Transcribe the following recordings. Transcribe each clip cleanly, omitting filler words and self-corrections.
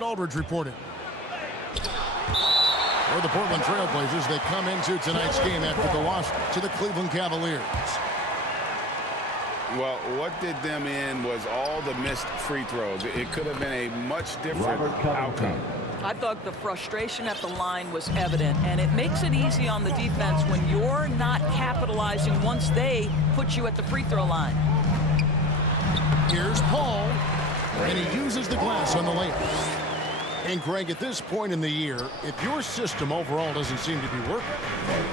Aldridge reporting. For the Portland Trail Blazers, they come into tonight's game after the loss to the Cleveland Cavaliers. Well, what did them in was all the missed free throws. It could have been a much different outcome. I thought the frustration at the line was evident, and it makes it easy on the defense when you're not capitalizing once they put you at the free throw line. Here's Paul, and he uses the glass on the layup. And Greg, at this point in the year, if your system overall doesn't seem to be working,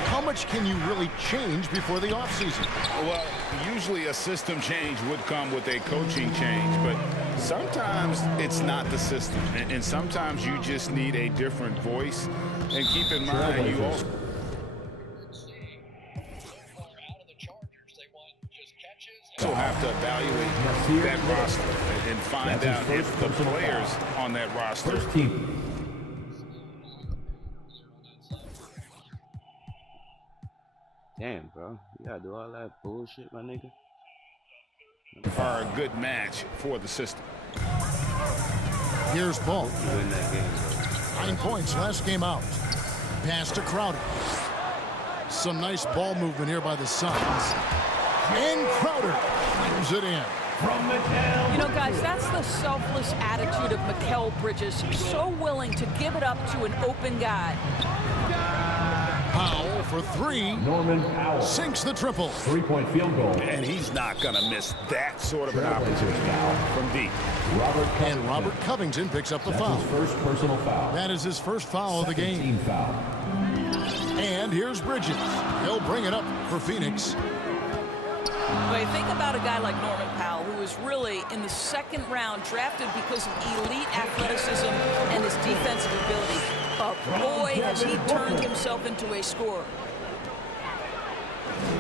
how much can you really change before the offseason? Well, usually a system change would come with a coaching change, but sometimes it's not the system, and sometimes you just need a different voice. And keep in mind, you also have to evaluate that roster and find out if the players on that roster. Damn, bro. You gotta do all that bullshit, my nigga. Are a good match for the system. Here's Paul. You win that game, 9 points last game out. Pass to Crowder. Some nice ball movement here by the Suns. And Crowder slams it in. You know, guys, that's the selfless attitude of Mikal Bridges. So willing to give it up to an open guy. Powell for three. Norman Powell Sinks the triple. 3-point field goal. And he's not going to miss that sort of an opportunity from deep. And Robert Covington picks up the foul. His first personal foul. That is his first foul of the game. Team foul. And here's Bridges. He'll bring it up for Phoenix. But think about a guy like Norman Powell, who was really in the second round drafted because of elite athleticism and his defensive ability. But boy, has he turned himself into a scorer.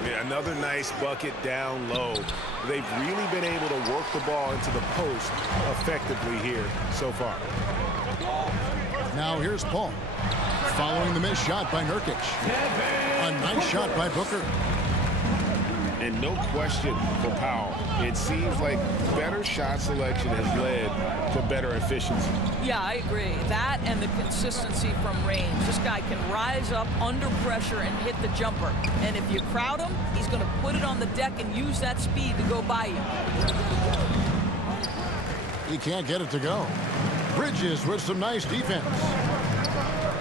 Yeah, another nice bucket down low. They've really been able to work the ball into the post effectively here so far. Now here's Paul. Following the missed shot by Nurkic. A nice shot by Booker. And no question for Powell. It seems like better shot selection has led to better efficiency. Yeah, I agree. That and the consistency from range. This guy can rise up under pressure and hit the jumper. And if you crowd him, he's going to put it on the deck and use that speed to go by you. He can't get it to go. Bridges with some nice defense.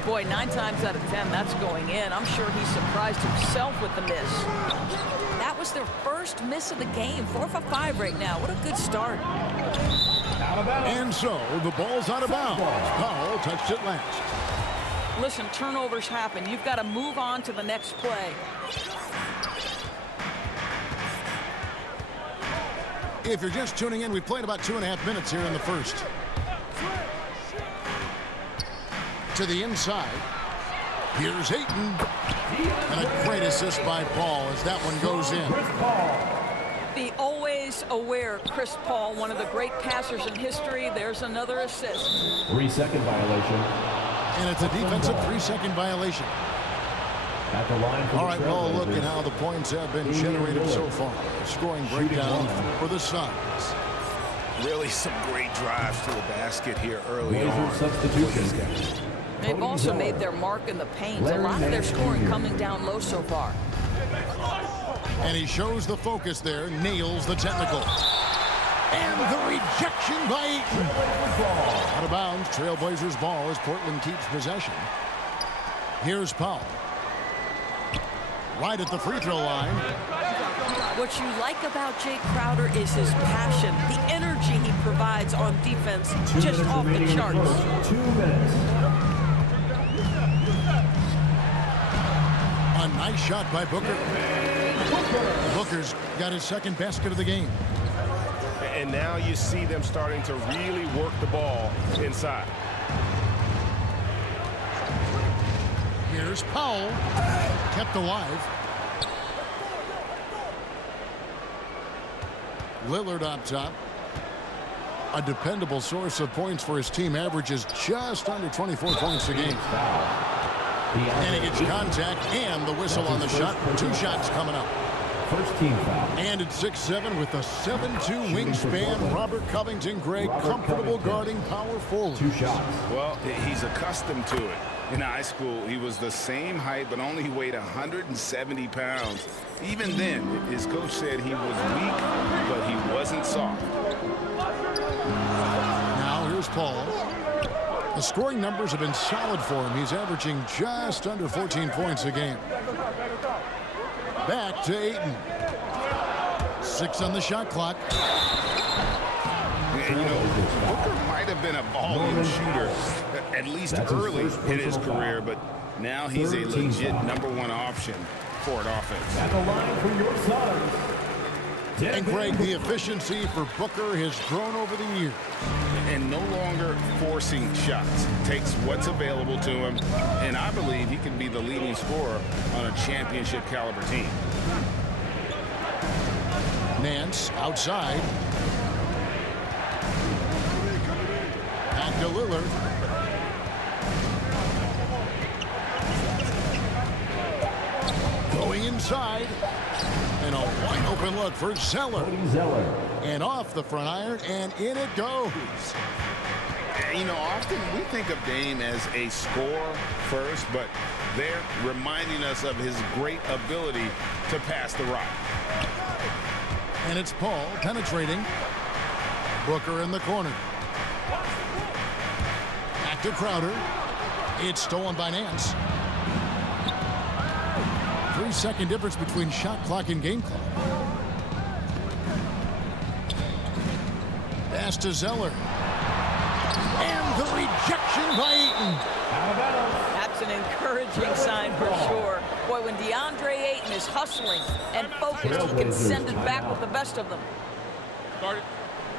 Boy, 9 times out of 10, that's going in. I'm sure he surprised himself with the miss. That was their first miss of the game. 4 for 5 right now. What a good start. And so the ball's out of bounds. Powell touched it last. Listen, turnovers happen. You've got to move on to the next play. If you're just tuning in, we played about 2.5 minutes here in the first. To the inside. Here's Ayton. And a great assist by Paul as that one goes in. The always aware Chris Paul, one of the great passers in history. There's another assist. 3-second violation. And it's a defensive 3-second violation. At the line for all right, well, look at Blazers. how the points have been generated so far. Scoring breakdown for the Suns. Really some great drives to the basket here early on. Blazers substitution. They've also made their mark in the paint. A lot of their scoring coming down low so far. And he shows the focus there, nails the technical. And the rejection by Ayton. Out of bounds, Trailblazers ball as Portland keeps possession. Here's Powell. Right at the free throw line. What you like about Jay Crowder is his passion, the energy he provides on defense, just off the charts. 2 minutes. A nice shot by Booker. Booker's got his second basket of the game. And now you see them starting to really work the ball inside. Here's Powell. Kept alive. Lillard up top. A dependable source of points for his team, averages just under 24 points a game. And he gets contact and the whistle on the shot. 2 shots coming up. First team foul. And at 6'7" with a 7'2" wingspan, Robert Covington, Greg, comfortable guarding power forward. 2 shots. Well, he's accustomed to it. In high school, he was the same height, but only weighed 170 pounds. Even then, his coach said he was weak, but he wasn't soft. Now here's Paul. The scoring numbers have been solid for him. He's averaging just under 14 points a game. Back to Ayton. 6 on the shot clock. And, you know, Booker might have been a volume shooter, at least early in his career, but now he's a legit #1 option for an offense. At the line for your Suns. And Greg, the efficiency for Booker has grown over the years. And no longer forcing shots. Takes what's available to him, and I believe he can be the leading scorer on a championship caliber team. Nance outside. Back to Lillard. Going inside. And a wide open look for Zeller. And off the front iron, and in it goes. You know, often we think of Dame as a scorer first, but they're reminding us of his great ability to pass the rock. And it's Paul penetrating. Booker in the corner. Back to Crowder. It's stolen by Nance. 3-second difference between shot clock and game clock. Pass to Zeller. And the rejection by Ayton. That's an encouraging sign for sure. Boy, when DeAndre Ayton is hustling and focused, he can send it back with the best of them.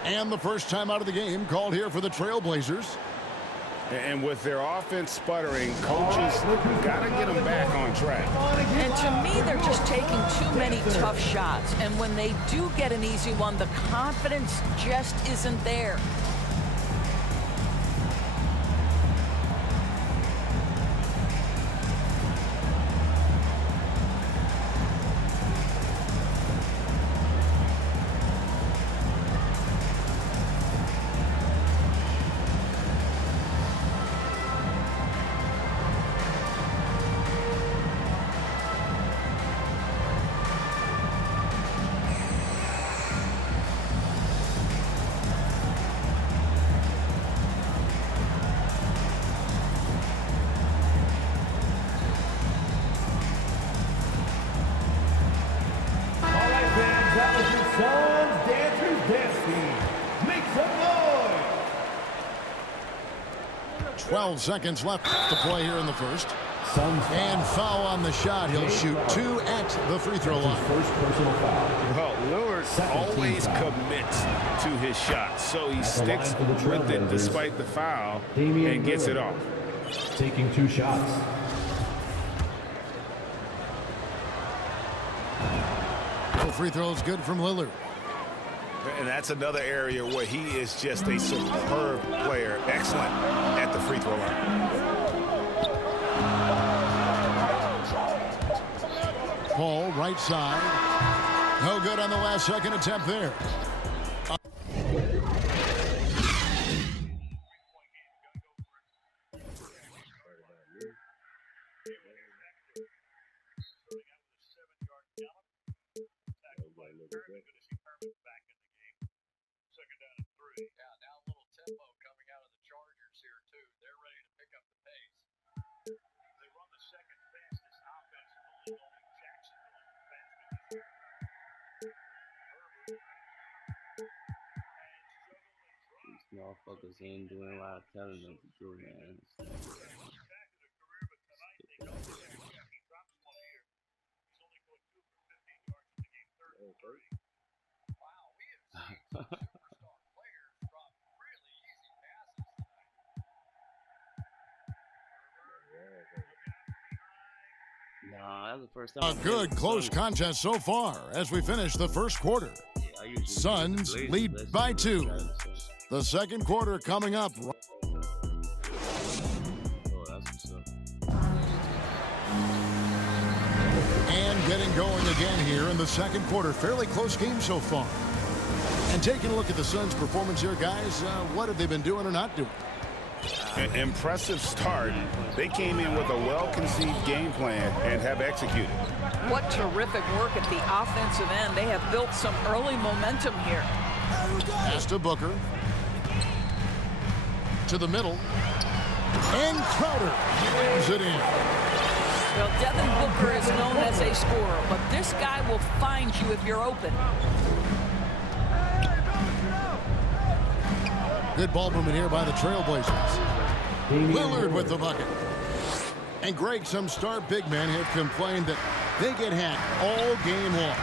And the first time out of the game called here for the Trailblazers. And with their offense sputtering, coaches got to get them back on track. And to me, they're just taking too many tough shots. And when they do get an easy one, the confidence just isn't there. Suns dancers dancing. Make some noise. 12 seconds left to play here in the first. Suns And foul on the shot. He'll shoot 2 at the free throw line. first personal foul. Well, Lillard always commits to his shots, so he sticks with it despite the foul and gets it off. Taking 2 shots. No free throws good from Lillard. And that's another area where he is just a superb player. Excellent at the free throw line. Paul, right side. No good on the last second attempt there. These motherfuckers ain't doing what I'm telling them to do, man. Nah, that's the first time. A good close contest so far as we finish the first quarter. Suns lead by 2. The second quarter coming up. Oh, that's what's up. And getting going again here in the second quarter. Fairly close game so far. And taking a look at the Suns' performance here, guys, what have they been doing or not doing? An impressive start. They came in with a well-conceived game plan and have executed. What terrific work at the offensive end. They have built some early momentum here. Pass to Booker. To the middle. And Crowder jams it in. Well, Devin Booker is known as a scorer, but this guy will find you if you're open. Good ball movement here by the Trailblazers. Lillard with the bucket. And Greg, some star big men have complained that they get hacked all game long.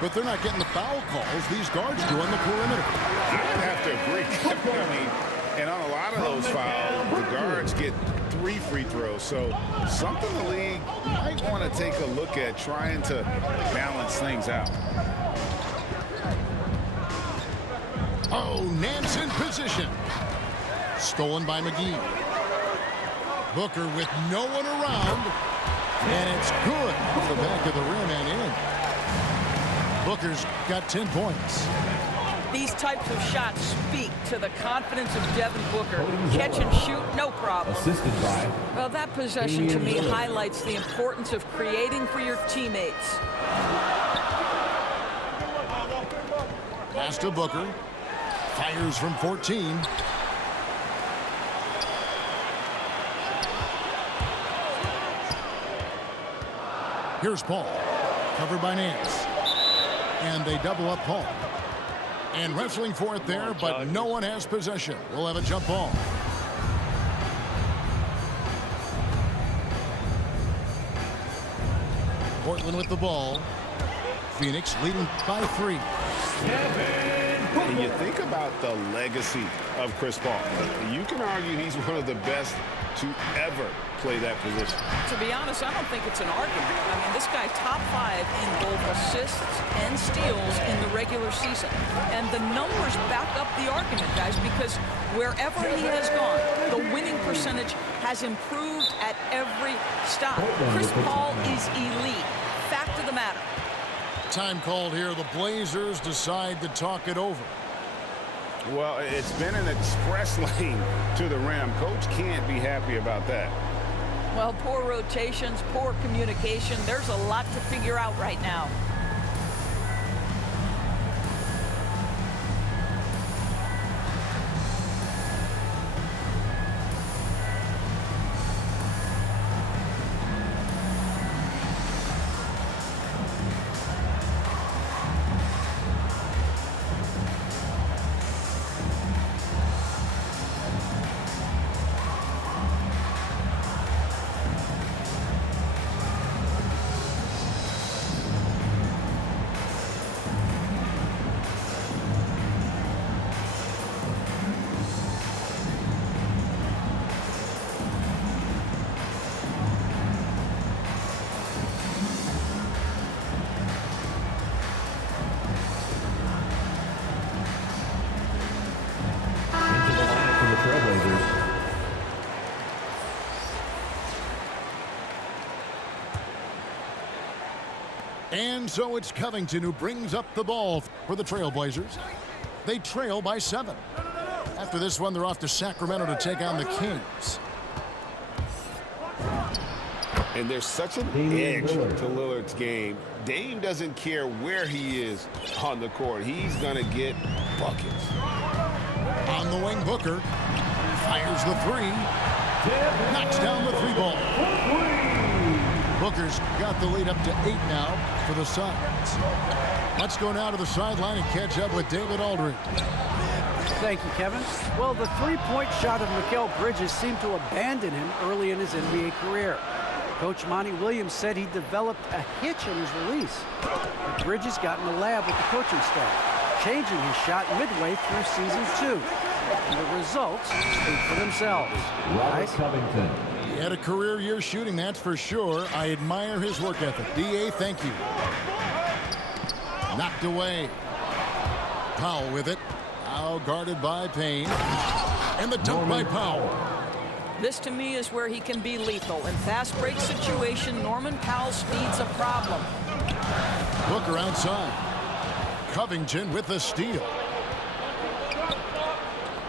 But they're not getting the foul calls these guards do on the perimeter. I'd have to agree. I mean, and on a lot of those fouls, the guards get 3 free throws. So something the league might want to take a look at, trying to balance things out. Oh, Nance in position. Stolen by McGee. Booker with no one around. And it's good off the back of the rim and in. Booker's got 10 points. These types of shots speak to the confidence of Devin Booker. Catch and shoot, no problem. Assisted by. Well, that possession to me highlights the importance of creating for your teammates. Pass to Booker. Fires from 14. Here's Paul. Covered by Nance. And they double up Paul. And wrestling for it there, but no one has possession. We'll have a jump ball. Portland with the ball. Phoenix leading by 3. And you think about the legacy of Chris Paul. You can argue he's one of the best to ever play that position. To be honest, I don't think it's an argument. I mean, this guy top 5 in both assists and steals in the regular season. And the numbers back up the argument, guys, because wherever he has gone, the winning percentage has improved at every stop. Chris Paul is elite. Fact of the matter. Time called here. The Blazers decide to talk it over. Well, it's been an express lane to the rim. Coach can't be happy about that. Well, poor rotations, poor communication. There's a lot to figure out right now. And so it's Covington who brings up the ball for the Trailblazers. They trail by 7. After this one, they're off to Sacramento to take on the Kings. And there's such an edge to Lillard's game. Dame doesn't care where he is on the court. He's going to get buckets. On the wing, Booker fires the 3. Knocks down the 3 ball. Booker's got the lead up to 8 now for the Suns. Let's go now to the sideline and catch up with David Aldridge. Thank you, Kevin. Well, the three-point shot of Mikal Bridges seemed to abandon him early in his NBA career. Coach Monty Williams said he developed a hitch in his release. But Bridges got in the lab with the coaching staff, changing his shot midway through season 2. And the results speak for themselves. Robert Covington. He had a career year shooting, that's for sure. I admire his work ethic. D.A., thank you. Knocked away. Powell with it. Now guarded by Payne. And the dunk by Powell. This, to me, is where he can be lethal. In fast break situation, Norman Powell's speed's a problem. Booker outside. Covington with the steal.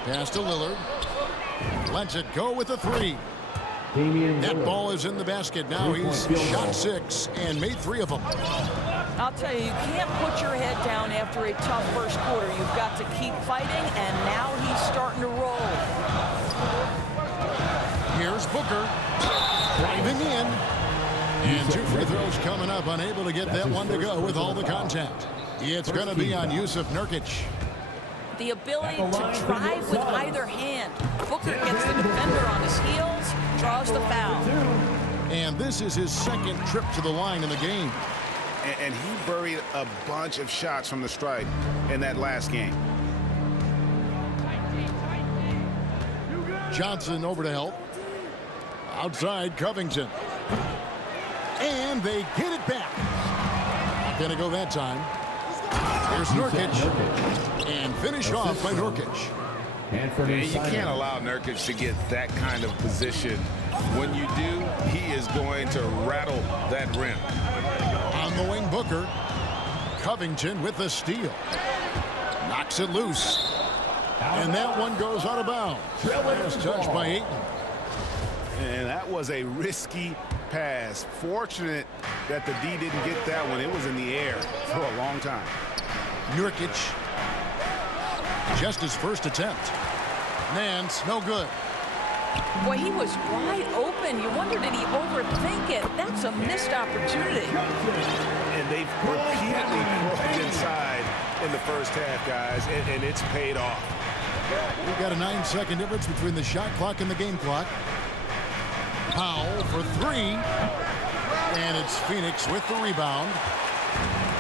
Pass to Lillard. Lets it go with a three. That ball is in the basket. Now he's shot 6 and made 3 of them. I'll tell you, you can't put your head down after a tough first quarter. You've got to keep fighting, and now he's starting to roll. Here's Booker driving in. And 2 free throws coming up. Unable to get that one to go with all the contact. It's going to be on Jusuf Nurkic. The ability to drive with either hand. Booker gets the defender on his heels, draws the foul. And this is his 2nd trip to the line in the game. And he buried a bunch of shots from the stripe in that last game. Johnson over to help. Outside Covington. And they get it back. Not going to go that time. Here's Nurkic. And finish off by Nurkic. You can't allow Nurkic to get that kind of position. When you do, he is going to rattle that rim. On the wing, Booker. Covington with the steal. Knocks it loose. And that one goes out of bounds. Last touch by Ayton. And that was a risky pass. Fortunate that the D didn't get that one. It was in the air for a long time. Nurkic. Just his first attempt. Nance, no good. Boy, he was wide open. You wonder, did he overthink it? That's a missed opportunity. And they've repeatedly broken inside in the first half, guys, and it's paid off. We've got a 9-second difference between the shot clock and the game clock. Powell for 3. And it's Phoenix with the rebound.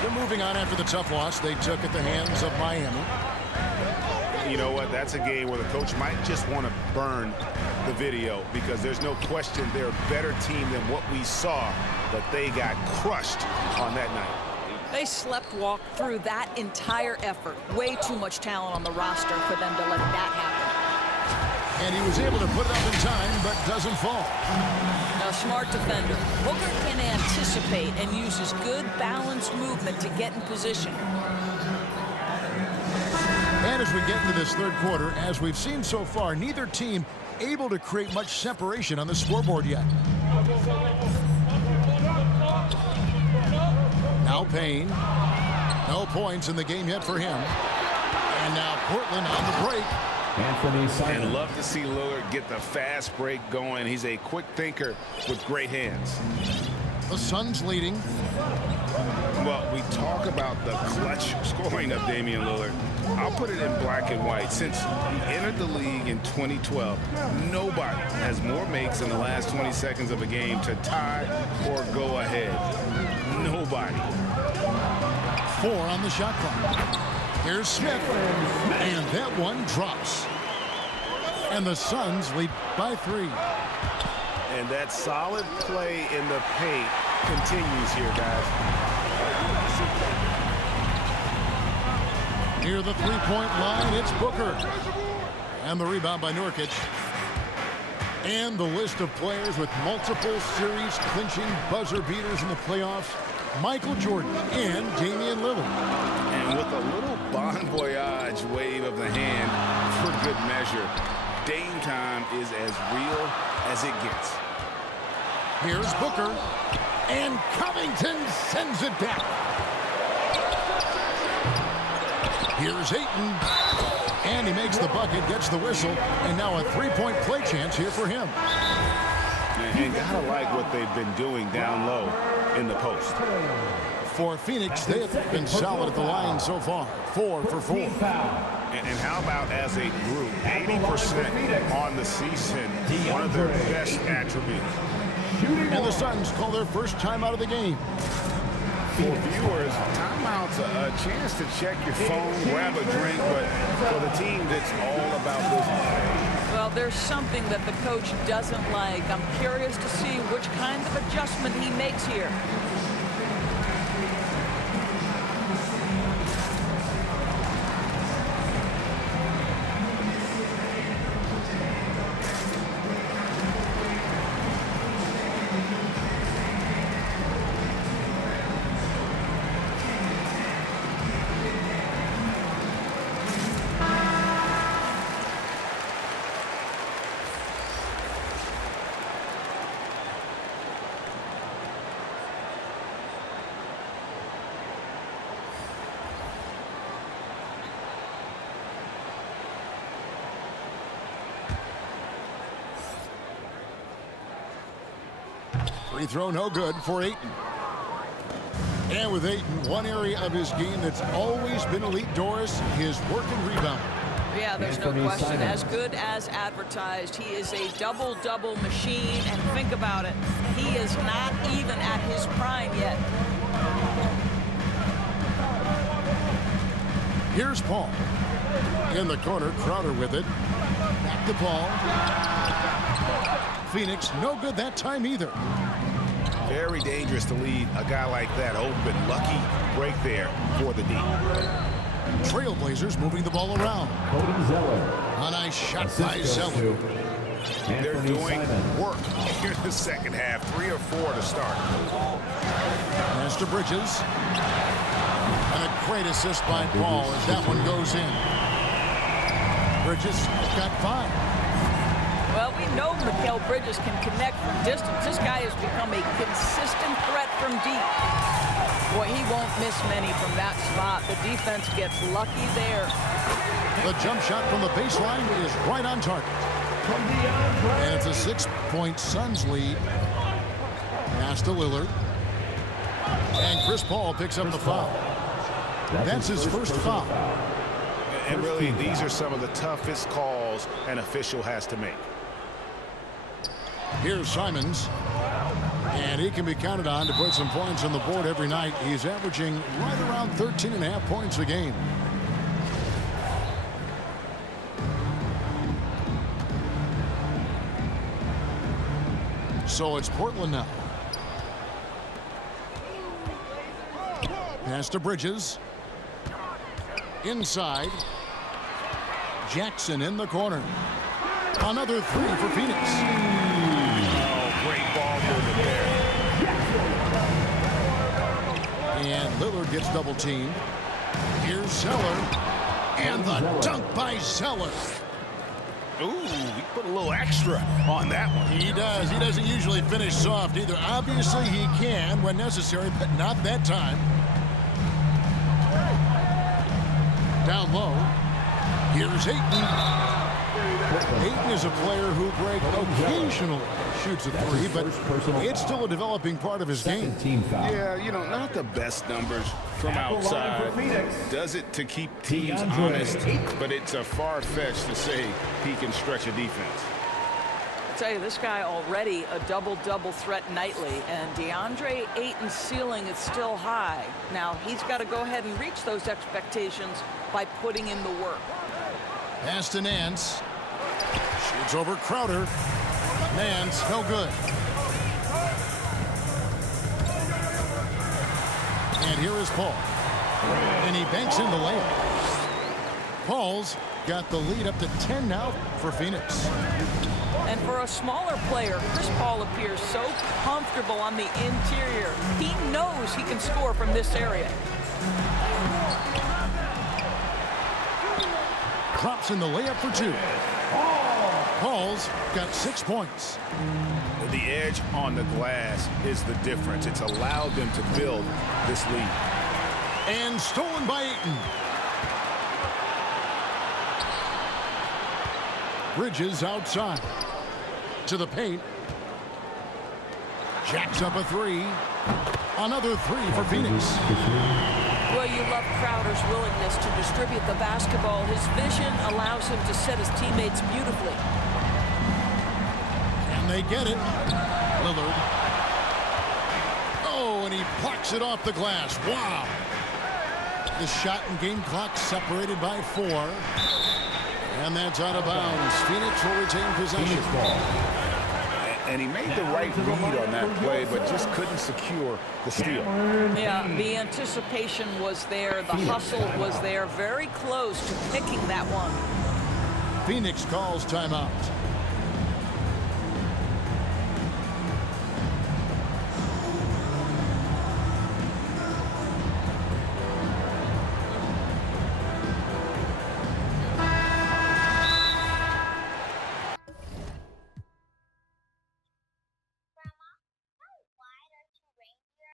They're moving on after the tough loss they took at the hands of Miami. You know what? That's a game where the coach might just want to burn the video because there's no question they're a better team than what we saw, but they got crushed on that night. They slept-walked through that entire effort. Way too much talent on the roster for them to let that happen. And he was able to put it up in time, but doesn't fall. Now, smart defender. Booker can anticipate and uses good balanced movement to get in position. And as we get into this third quarter, as we've seen so far, neither team able to create much separation on the scoreboard yet. Now Payne. No points in the game yet for him. And now Portland on the break. And love to see Lillard get the fast break going. He's a quick thinker with great hands. The Suns leading. Well, we talk about the clutch scoring of Damian Lillard. I'll put it in black and white. Since he entered the league in 2012, nobody has more makes in the last 20 seconds of a game to tie or go ahead. Nobody. 4 on the shot clock. Here's Smith. And that one drops. And the Suns lead by 3. And that solid play in the paint continues here, guys. Near the three-point line, it's Booker. And the rebound by Nurkic. And the list of players with multiple series-clinching buzzer beaters in the playoffs, Michael Jordan and Damian Lillard. And with a little bon voyage wave of the hand for good measure, Dame time is as real as it gets. Here's Booker. And Covington sends it back. Here's Ayton. And he makes the bucket, gets the whistle, and now a three-point play chance here for him. And gotta like what they've been doing down low in the post. For Phoenix, they have been solid at the line so far. 4 for 4. And how about as a group, 80% on the season, one of their best attributes. And the Suns call their first time out of the game. For viewers, timeout's a chance to check your phone, grab a drink, but for the team, that's all about business. Well, there's something that the coach doesn't like. I'm curious to see which kind of adjustment he makes here. Free throw no good for Ayton. And with Ayton, one area of his game that's always been elite, Doris, his work and rebound. Yeah, there's no question. As good as advertised. He is a double-double machine. And think about it. He is not even at his prime yet. Here's Paul. In the corner, Crowder with it. Back to Paul. Phoenix, no good that time either. Very dangerous to lead a guy like that open. Lucky break there for the D. Trailblazers moving the ball around. Cody Zeller. A nice shot Assist by goes Zeller. to They're Anthony doing Simons. work here in the second half. 3 or 4 to start. Pass to Bridges. And a great assist by Paul as that one goes in. Bridges got 5. Well, we know Mikal Bridges can connect from distance. This guy has become a consistent threat from deep. Boy, he won't miss many from that spot. The defense gets lucky there. The jump shot from the baseline is right on target. And it's a 6-point Suns lead. Pass to Lillard. And Chris Paul picks up the foul. That's his first foul. And really, these are some of the toughest calls an official has to make. Here's Simons. And he can be counted on to put some points on the board every night. He's averaging right around 13.5 points a game. So it's Portland now. Pass to Bridges. Inside. Jackson in the corner. Another 3 for Phoenix. Oh, great ball movement there. And Lillard gets double teamed. Here's Zeller. And the dunk by Zeller. Ooh, he put a little extra on that one. He does. He doesn't usually finish soft either. Obviously, he can when necessary, but not that time. Down low. Here's Ayton. Ayton is a player who occasionally shoots a 3, but it's still a developing part of his game. Yeah, you know, not the best numbers from outside. Does it to keep teams honest, but it's a far-fetched to say he can stretch a defense. I tell you, this guy already a double-double threat nightly, and DeAndre Ayton's ceiling is still high. Now, he's got to go ahead and reach those expectations by putting in the work. Pass to Nance. Shoots over Crowder. Nance, no good. And here is Paul. And he banks in the layup. Paul's got the lead up to 10 now for Phoenix. And for a smaller player, Chris Paul appears so comfortable on the interior. He knows he can score from this area. Drops in the layup for 2. Paul's got 6 points. The edge on the glass is the difference. It's allowed them to build this lead. And stolen by Ayton. Bridges outside. To the paint. Jacks up a 3. Another 3 for Phoenix. Well, you love Crowder's willingness to distribute the basketball. His vision allows him to set his teammates beautifully. Can they get it? Lillard. Oh, and he plucks it off the glass. Wow. The shot and game clock separated by 4. And that's out of bounds. Phoenix will retain possession. And he made the right read on that play, but just couldn't secure the steal. Yeah, the anticipation was there. The hustle was there. Very close to picking that one. Phoenix calls timeout.